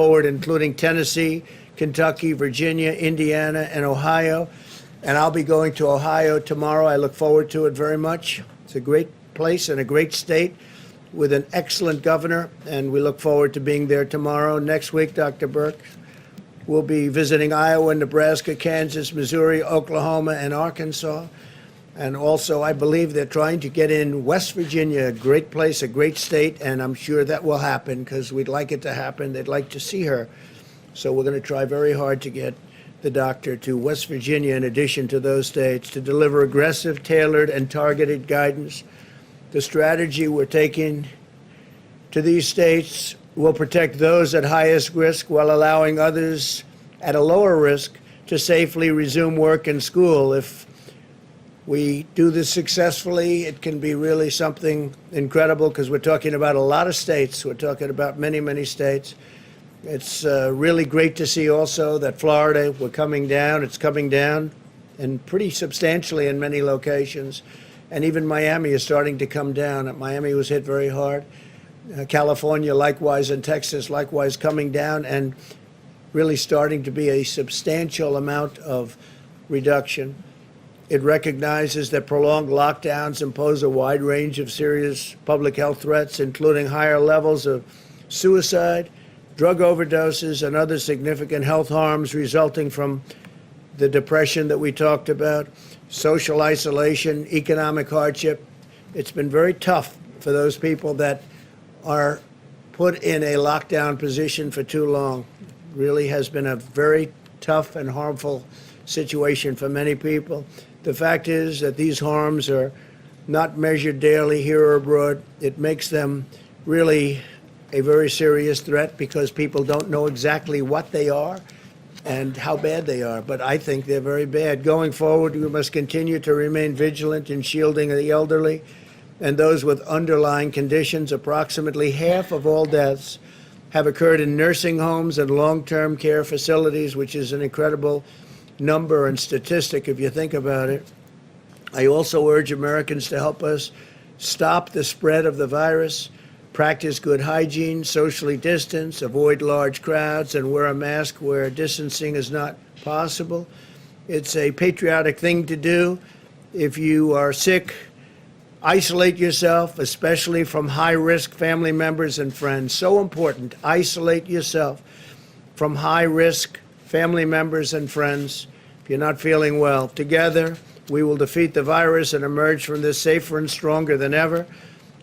forward, including Tennessee, Kentucky, Virginia, Indiana, and Ohio. And I'll be going to Ohio tomorrow. I look forward to it very much. It's a great place and a great state with an excellent governor, and we look forward to being there tomorrow. Next week, Dr. Burke, we'll be visiting Iowa, Nebraska, Kansas, Missouri, Oklahoma, and Arkansas. And also, I believe they're trying to get in West Virginia, a great place, a great state, and I'm sure that will happen because we'd like it to happen. They'd like to see her. So we're going to try very hard to get the doctor to West Virginia in addition to those states to deliver aggressive, tailored, and targeted guidance. The strategy we're taking to these states will protect those at highest risk while allowing others at a lower risk to safely resume work and school. If we do this successfully, it can be really something incredible because we're talking about a lot of states. We're talking about many, many states. It's really great to see also that Florida, we're coming down. It's coming down and pretty substantially in many locations. And even Miami is starting to come down. Miami was hit very hard. California likewise, and Texas likewise coming down and really starting to be a substantial amount of reduction. It recognizes that prolonged lockdowns impose a wide range of serious public health threats, including higher levels of suicide, drug overdoses, and other significant health harms resulting from the depression that we talked about, social isolation, economic hardship. It's been very tough for those people that are put in a lockdown position for too long. Really has been a very tough and harmful situation for many people. The fact is that these harms are not measured daily here or abroad. It makes them really a very serious threat because people don't know exactly what they are and how bad they are. But I think they're very bad. Going forward, we must continue to remain vigilant in shielding the elderly and those with underlying conditions. Approximately half of all deaths have occurred in nursing homes and long-term care facilities, which is an incredible number and statistic if you think about it. I also urge Americans to help us stop the spread of the virus, practice good hygiene, socially distance, avoid large crowds, and wear a mask where distancing is not possible. It's a patriotic thing to do. If you are sick, isolate yourself, especially from high-risk family members and friends. So important. Isolate yourself from high-risk family members and friends if you're not feeling well. Together, we will defeat the virus and emerge from this safer and stronger than ever.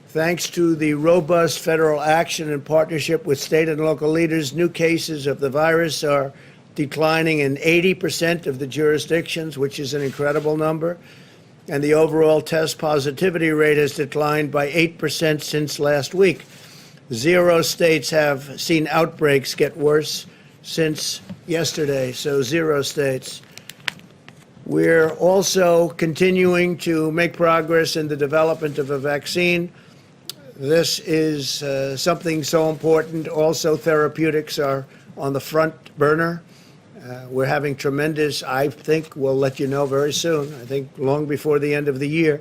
Thanks to the robust federal action in partnership with state and local leaders, new cases of the virus are declining in 80% of the jurisdictions, which is an incredible number. And the overall test positivity rate has declined by 8% since last week. 0 states have seen outbreaks get worse since yesterday, so 0 states. We're also continuing to make progress in the development of a vaccine. This is something so important. Also, therapeutics are on the front burner. We're having tremendous, I think we'll let you know very soon, I think long before the end of the year.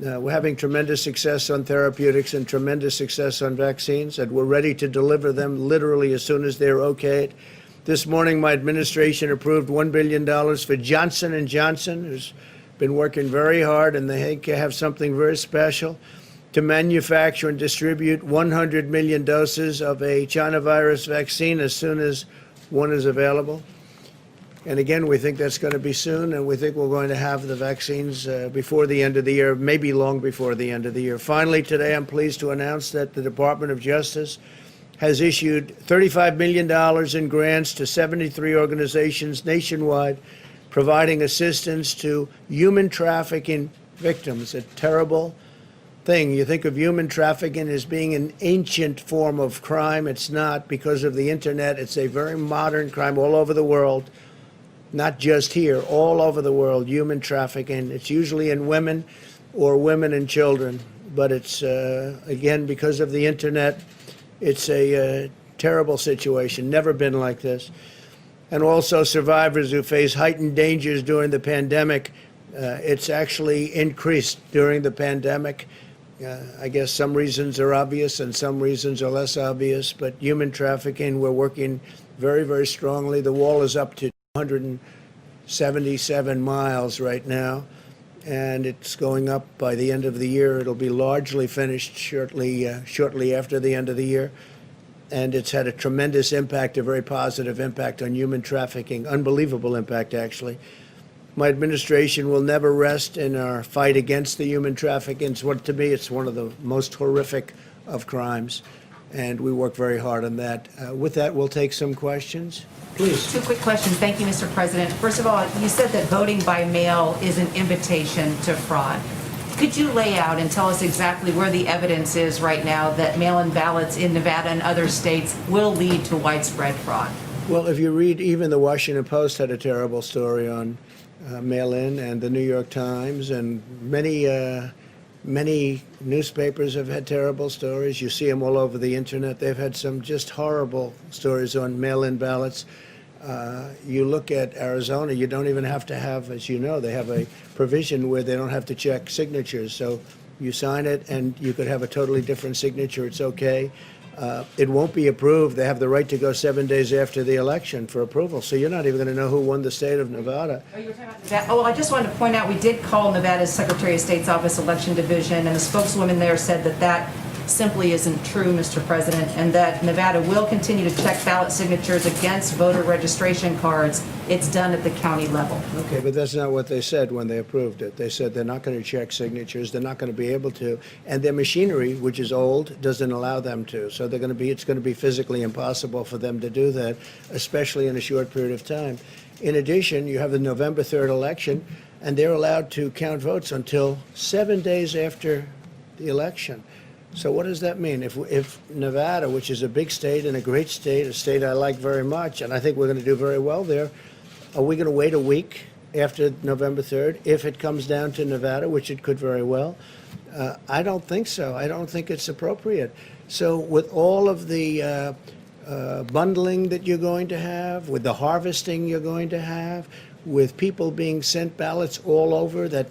We're having tremendous success on therapeutics and tremendous success on vaccines, and we're ready to deliver them literally as soon as they're okayed. This morning, my administration approved $1 billion for Johnson & Johnson, who's been working very hard, and they have something very special to manufacture and distribute 100 million doses of a China virus vaccine as soon as one is available. And again, we think that's going to be soon, and we think we're going to have the vaccines before the end of the year, maybe long before the end of the year. Finally, today, I'm pleased to announce that the Department of Justice has issued $35 million in grants to 73 organizations nationwide, providing assistance to human trafficking victims, a terrible thing. You think of human trafficking as being an ancient form of crime. It's not. Because of the internet, it's a very modern crime all over the world, not just here, all over the world, human trafficking. It's usually in women or women and children, but it's, again, because of the internet, it's a terrible situation, never been like this. And also survivors who face heightened dangers during the pandemic. It's actually increased during the pandemic. I guess some reasons are obvious and some reasons are less obvious, but human trafficking, we're working very, very strongly. The wall is up to 277 miles right now, and it's going up by the end of the year. It'll be largely finished shortly after the end of the year. And it's had a tremendous impact, a very positive impact on human trafficking, unbelievable impact, actually. My administration will never rest in our fight against the human trafficking. To me, it's one of the most horrific of crimes, and we work very hard on that. With that, we'll take some questions. Please. Two quick questions. Thank you, Mr. President. First of all, you said that voting by mail is an invitation to fraud. Could you lay out and tell us exactly where the evidence is right now that mail-in ballots in Nevada and other states will lead to widespread fraud? Well, if you read, even the Washington Post had a terrible story on mail-in, and the New York Times, and many newspapers have had terrible stories. You see them all over the internet. They've had some just horrible stories on mail-in ballots. You look at Arizona, you don't even have to have, as you know, they have a provision where they don't have to check signatures. So you sign it and you could have a totally different signature. It's okay. It won't be approved. They have the right to go 7 days after the election for approval. So you're not even going to know who won the state of Nevada. Oh, you were talking about Nevada. Oh, I just wanted to point out we did call Nevada's Secretary of State's Office Election Division, and the spokeswoman there said that that simply isn't true, Mr. President, and that Nevada will continue to check ballot signatures against voter registration cards. It's done at the county level. Okay, but that's not what they said when they approved it. They said they're not going to check signatures. They're not going to be able to, and their machinery, which is old, doesn't allow them to. So it's going to be physically impossible for them to do that, especially in a short period of time. In addition, you have the November 3rd election, and they're allowed to count votes until 7 days after the election. So what does that mean? If Nevada, which is a big state and a great state, a state I like very much, and I think we're going to do very well there, are we going to wait a week after November 3rd if it comes down to Nevada, which it could very well? I don't think so. I don't think it's appropriate. So with all of the bundling that you're going to have, with the harvesting you're going to have, with people being sent ballots all over that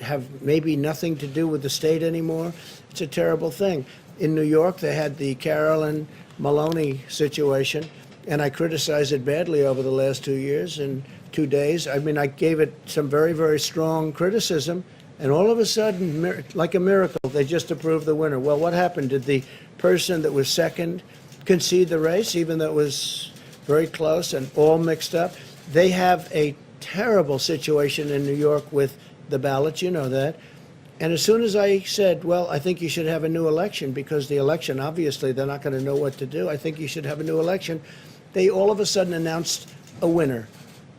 have maybe nothing to do with the state anymore, it's a terrible thing. In New York, they had the Carolyn Maloney situation, and I criticized it badly over the last 2 years and 2 days. I mean, I gave it some very, very strong criticism, and all of a sudden, like a miracle, they just approved the winner. Well, what happened? Did the person that was second concede the race, even though it was very close and all mixed up? They have a terrible situation in New York with the ballots, you know that. And as soon as I said, well, I think you should have a new election, because the election, obviously, they're not going to know what to do. I think you should have a new election. They all of a sudden announced a winner.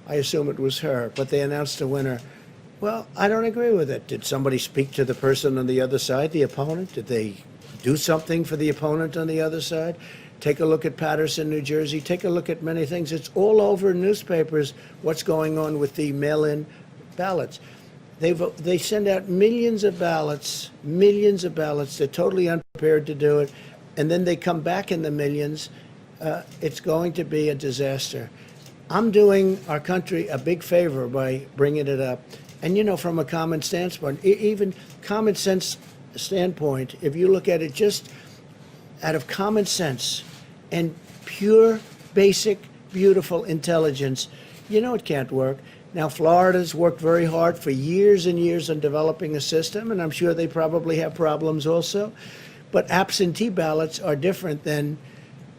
I assume it was her, but they announced a winner. Well, I don't agree with it. Did somebody speak to the person on the other side, the opponent? Did they do something for the opponent on the other side? Take a look at Paterson, New Jersey. Take a look at many things. It's all over newspapers what's going on with the mail-in ballots. They send out millions of ballots. They're totally unprepared to do it. And then they come back in the millions. It's going to be a disaster. I'm doing our country a big favor by bringing it up. And, you know, from a common standpoint, even common sense standpoint, if you look at it just out of common sense and pure, basic, beautiful intelligence, you know it can't work. Now, Florida's worked very hard for years and years on developing a system, and I'm sure they probably have problems also. But absentee ballots are different than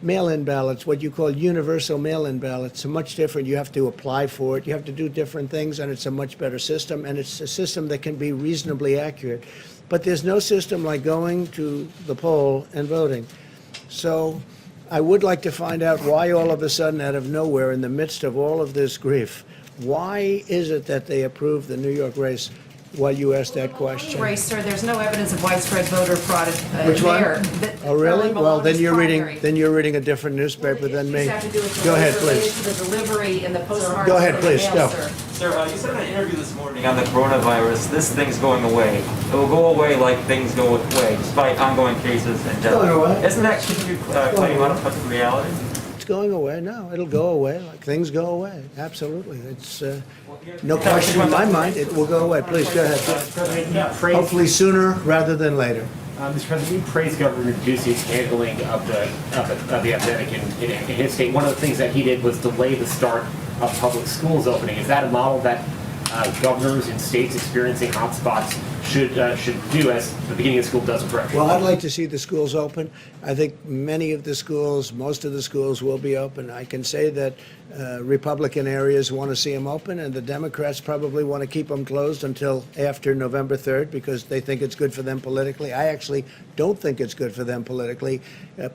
mail-in ballots, what you call universal mail-in ballots. Are much different. You have to apply for it. You have to do different things, and it's a much better system, and it's a system that can be reasonably accurate. But there's no system like going to the poll and voting. So I would like to find out why all of a sudden, out of nowhere, in the midst of all of this grief, why is it that they approved the New York race while you asked that question? Race, sir. There's no evidence of widespread voter fraud Which one? there. Oh, really? Well, then you're reading a different newspaper than me. Go ahead, please. The delivery and the postmark. Go ahead, please. Go. Sir, you said in an interview this morning on the coronavirus, this thing's going away. It will go away like things go away, despite ongoing cases and deaths. Going away. Isn't that, could you claim out of touch with reality? going away. No, it'll go away like things go away. Absolutely. It's no question in my mind. It will go away. Please, go ahead. President, you praised, Hopefully sooner rather than later. Mr. President, you praised Governor Ducey's handling of the epidemic in his state. One of the things that he did was delay the start of public schools opening. Is that a model that governors in states experiencing hotspots should do as the beginning of school does approach? Well, I'd like to see the schools open. I think many of the schools, most of the schools will be open. I can say that Republican areas want to see them open, and the Democrats probably want to keep them closed until after November 3rd because they think it's good for them politically. I actually don't think it's good for them politically.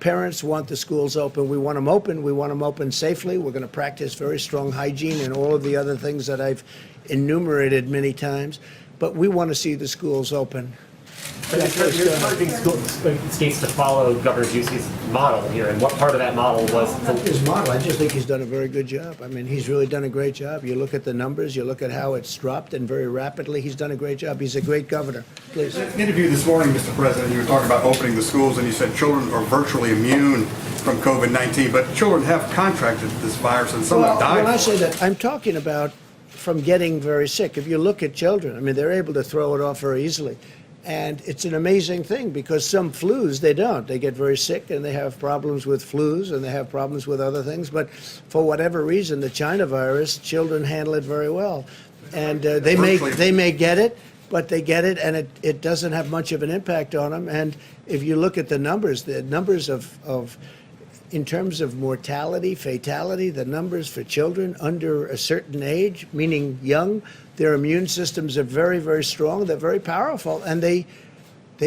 Parents want the schools open. We want them open. We want them open safely. We're going to practice very strong hygiene and all of the other things that I've enumerated many times. But we want to see the schools open. You're encouraging states to follow Governor Ducey's model here, and what part of that model was His model, I just think he's done a very good job. I mean, he's really done a great job. You look at the numbers, you look at how it's dropped, and very rapidly, he's done a great job. He's a great governor. Please. In an interview this morning, Mr. President, you were talking about opening the schools, and you said children are virtually immune from COVID-19, but children have contracted this virus, and some have died. When I from say it. that, I'm talking about from getting very sick. If you look at children, I mean, they're able to throw it off very easily. And it's an amazing thing because some flus, they don't. They get very sick and they have problems with flus and they have problems with other things. But for whatever reason, the China virus, children handle it very well. And they may get it, but they get it and it doesn't have much of an impact on them. And if you look at the numbers of in terms of mortality, fatality, the numbers for children under a certain age, meaning young, their immune systems are very, very strong. They're very powerful, and they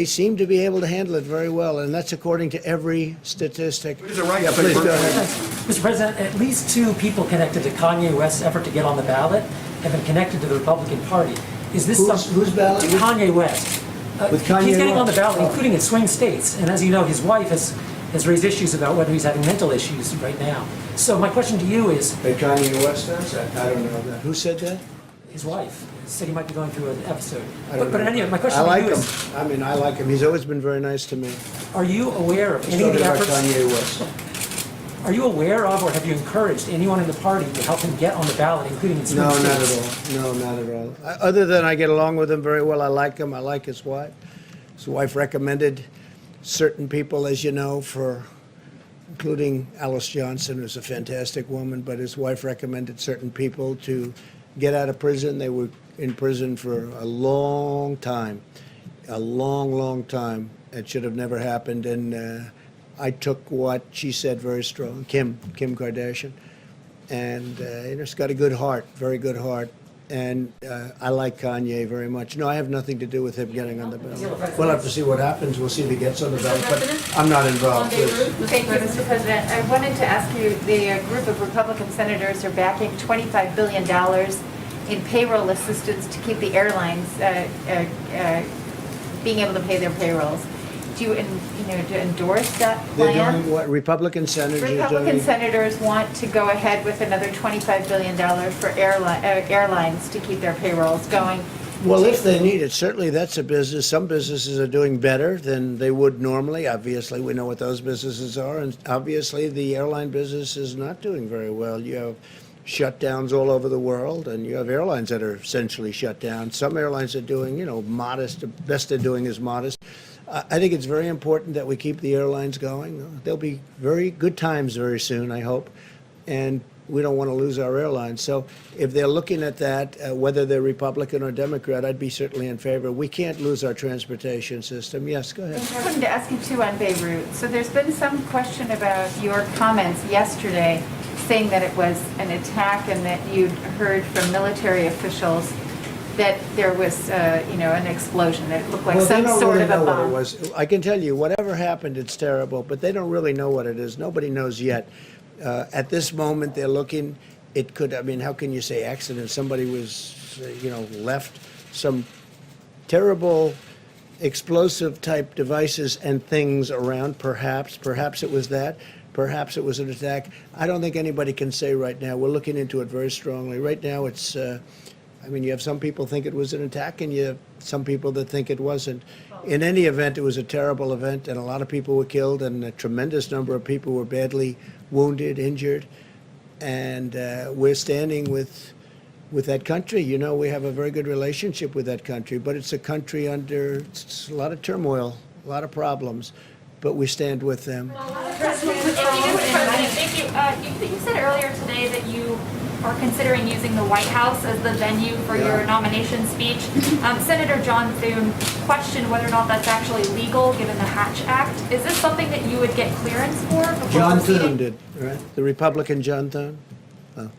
seem to be able to handle it very well. And that's according to every statistic. Is it right? Yeah, please go ahead. Mr. President, at least two people connected to Kanye West's effort to get on the ballot have been connected to the Republican Party. Is this Whose ballot? To Kanye West. With Kanye He's getting on the West? ballot, including in swing states. And as you know, his wife has raised issues about whether he's having mental issues right now. So my question to you is, Hey, Kanye West does? I don't know that. Who said that? his wife said he might be going through an episode. I don't But know. anyway, my question I to like you him. is, I mean, I like him. He's always been very nice to me. are you aware of any of Talking the about efforts? Kanye West. Are you aware of, or have you encouraged anyone in the party to help him get on the ballot, including in swing No, states? not at all. No, not at all. Other than I get along with him very well. I like him. I like his wife. His wife recommended certain people, as you know, including Alice Johnson, who's a fantastic woman, but his wife recommended certain people to get out of prison. They were in prison for a long time, a long, long time. It should have never happened. And I took what she said very strong, Kim Kardashian. And she's got a good heart, very good heart. And I like Kanye very much. No, I have nothing to do with him getting on the ballot. We'll have to see what happens. We'll see if he gets on the ballot, but I'm not involved. Please. Thank you, Mr. President. I wanted to ask you, the group of Republican senators are backing $25 billion in payroll assistance to keep the airlines being able to pay their payrolls. Do you endorse that They're plan? doing what Republican senators are Republican doing. senators want to go ahead with another $25 billion for airlines to keep their payrolls going. Well, if they need it, certainly that's a business. Some businesses are doing better than they would normally. Obviously, we know what those businesses are. And obviously, the airline business is not doing very well. You have shutdowns all over the world, and you have airlines that are essentially shut down. Some airlines are doing, modest. The best they're doing is modest. I think it's very important that we keep the airlines going. There'll be very good times very soon, I hope, and we don't want to lose our airlines. So if they're looking at that, whether they're Republican or Democrat, I'd be certainly in favor. We can't lose our transportation system. Yes, go ahead. I wanted to ask you too on Beirut. So there's been some question about your comments yesterday saying that it was an attack and that you'd heard from military officials that there was, an explosion, that it looked like Well, they some don't sort really of a know what it bomb. was. I can tell you, whatever happened, it's terrible, but they don't really know what it is. Nobody knows yet. At this moment, they're looking. It could. I mean, how can you say accident? Somebody was, left some terrible explosive type devices and things around. Perhaps it was that. Perhaps it was an attack. I don't think anybody can say right now. We're looking into it very strongly. Right now, it's. You have some people think it was an attack, and you have some people that think it wasn't. In any event, it was a terrible event, and a lot of people were killed, and a tremendous number of people were badly wounded, injured, and we're standing with that country. You know, we have a very good relationship with that country, but it's a country under a lot of turmoil, a lot of problems, but we stand with them. President, thank you. You said earlier today that you are considering using the White House as the venue for your nomination speech. Senator John Thune questioned whether or not that's actually legal given the Hatch Act. Is this something that you would get clearance for before John proceeding? Thune did, right? The Republican John Thune? Oh,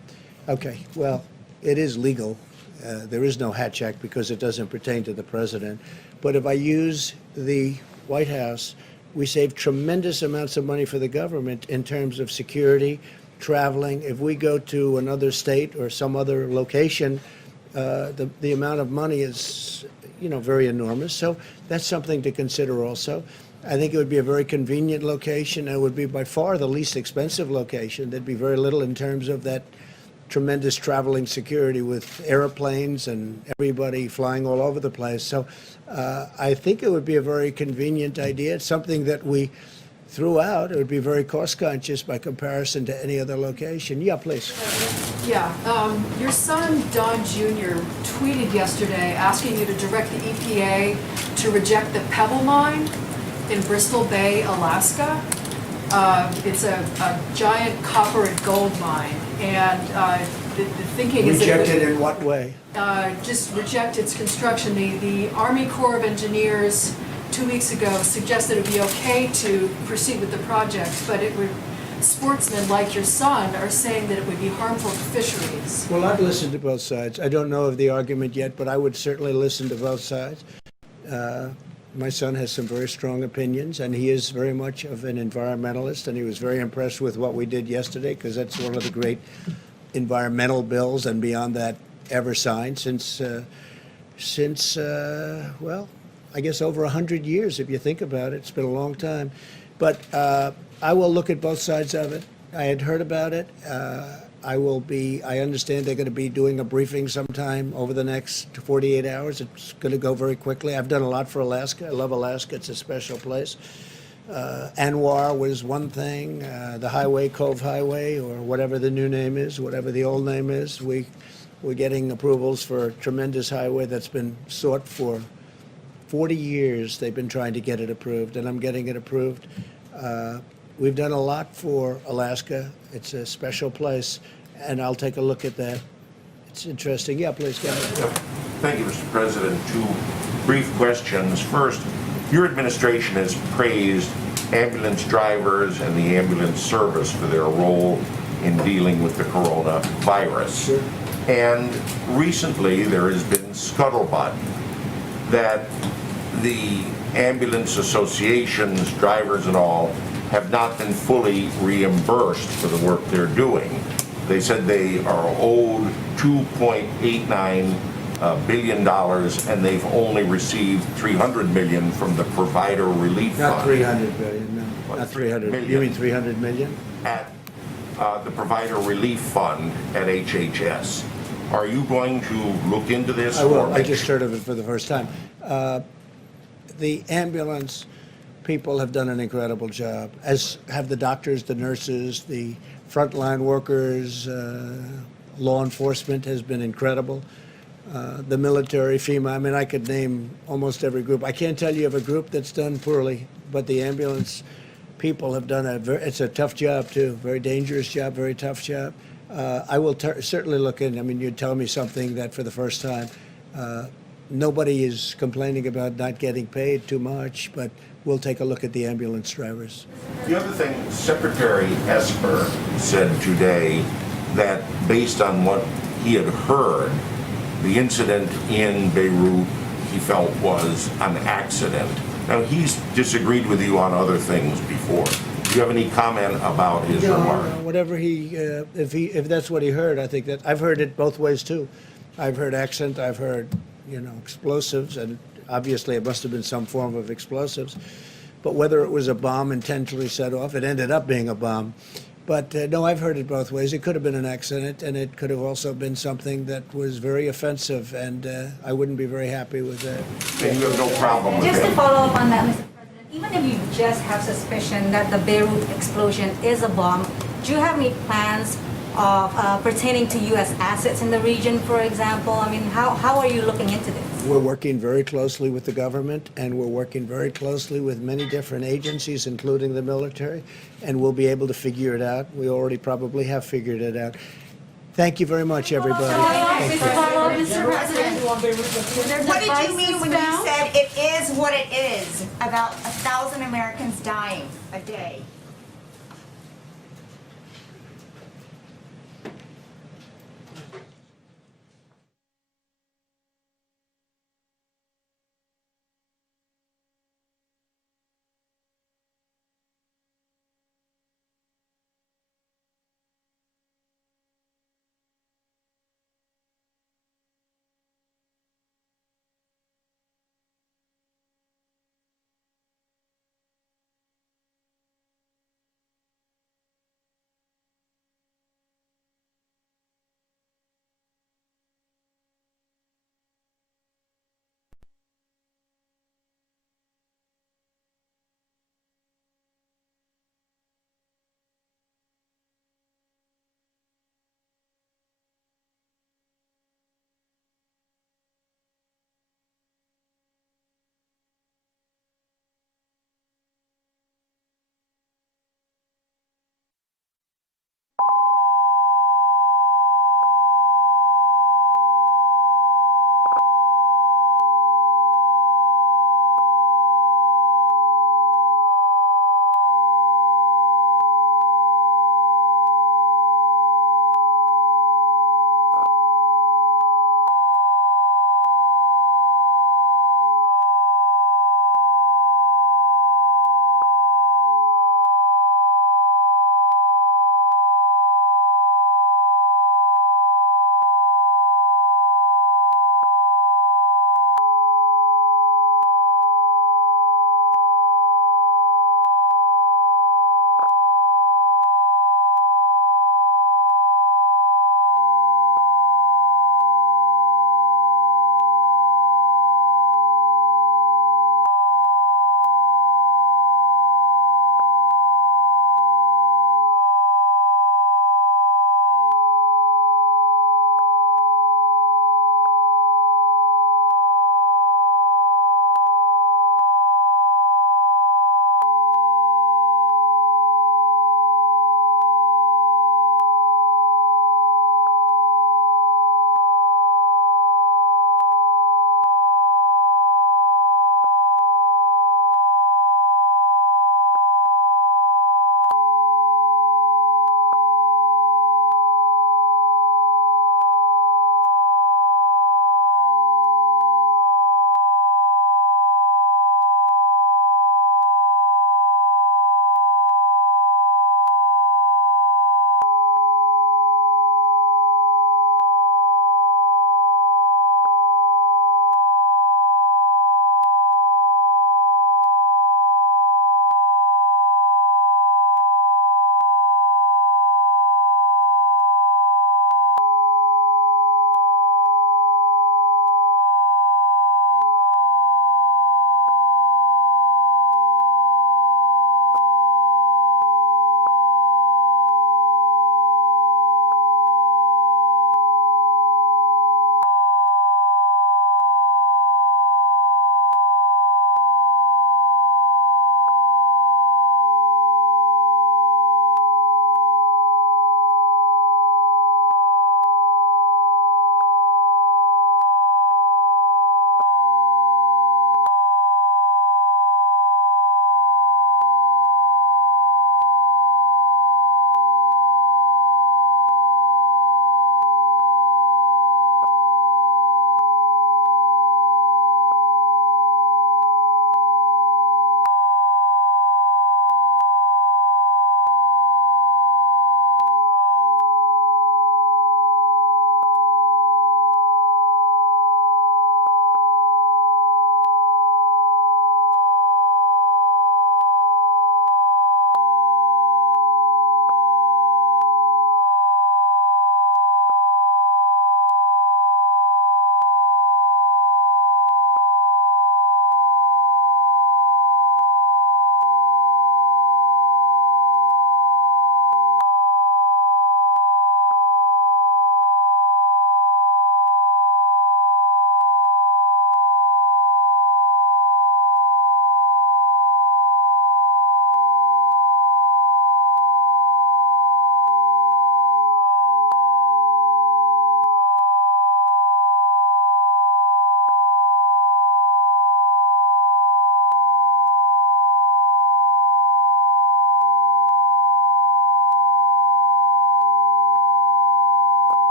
okay. Well, it is legal. There is no Hatch Act because it doesn't pertain to the president. But if I use the White House, we save tremendous amounts of money for the government in terms of security, traveling. If we go to another state or some other location, the amount of money is, very enormous. So that's something to consider also. I think it would be a very convenient location. It would be by far the least expensive location. There'd be very little in terms of that tremendous traveling security with airplanes and everybody flying all over the place. So I think it would be a very convenient idea. It's something that we threw out. It would be very cost conscious by comparison to any other location. Yeah, please. Yeah, your son, Don Jr., tweeted yesterday asking you to direct the EPA to reject the Pebble Mine in Bristol Bay, Alaska. It's a giant copper and gold mine, and the thinking is that Rejected in what way? just reject its construction. The Army Corps of Engineers 2 weeks ago suggested it would be okay to proceed with the project, but sportsmen like your son are saying that it would be harmful to fisheries. Well, I've listened to both sides. I don't know of the argument yet, but I would certainly listen to both sides. My son has some very strong opinions, and he is very much of an environmentalist, and he was very impressed with what we did yesterday, because that's one of the great environmental bills, and beyond that, ever signed since well, I guess over 100 years, if you think about it. It's been a long time. But I will look at both sides of it. I had heard about it. I understand they're going to be doing a briefing sometime over the next 48 hours. It's going to go very quickly. I've done a lot for Alaska. I love Alaska. It's a special place. Anwar was one thing. The highway, Cove Highway, or whatever the new name is, whatever the old name is. We're getting approvals for a tremendous highway that's been sought for 40 years. They've been trying to get it approved, and I'm getting it approved. We've done a lot for Alaska. It's a special place, and I'll take a look at that. It's interesting. Yeah, please go ahead. Thank you, Mr. President. Two brief questions. First, your administration has praised ambulance drivers and the ambulance service for their role in dealing with the coronavirus. Sure. And recently, there has been scuttlebutt that the ambulance associations, drivers and all, have not been fully reimbursed for the work they're doing. They said they are owed $2.89 billion, and they've only received $300 million from the Provider Relief Fund. Not 300 billion, no. What, Not 300. million? You mean 300 million? At the Provider Relief Fund at HHS. Are you going to look into this? I will. or I make just sure- heard of it for the first time. The ambulance people have done an incredible job, as have the doctors, the nurses, the frontline workers. Law enforcement has been incredible. The military, FEMA. I mean, I could name almost every group. I can't tell you of a group that's done poorly, but the ambulance people have done it's a tough job too, very dangerous job, very tough job. I will certainly look in. I mean, you're telling me something that for the first time, nobody is complaining about not getting paid too much, but we'll take a look at the ambulance drivers. The other thing, Secretary Esper said today that based on what he had heard, the incident in Beirut he felt was an accident. Now, he's disagreed with you on other things before. Do you have any comment about his remark? Whatever if that's what he heard, I think that I've heard it both ways too. I've heard accent, I've heard, explosives, and obviously it must have been some form of explosives. But whether it was a bomb intentionally set off, it ended up being a bomb. But no, I've heard it both ways. It could have been an accident, and it could have also been something that was very offensive, and I wouldn't be very happy with that. And you have no problem with Just to that? follow up on that, Mr. President, even if you just have suspicion that the Beirut explosion is a bomb, do you have any plans of pertaining to U.S. assets in the region, for example? I mean, how are you looking into this? We're working very closely with the government, and we're working very closely with many different agencies, including the military, and we'll be able to figure it out. We already probably have figured it out. Thank you very much, everybody. Mr. President, what did you mean when you said it is what it is about 1,000 Americans dying a day?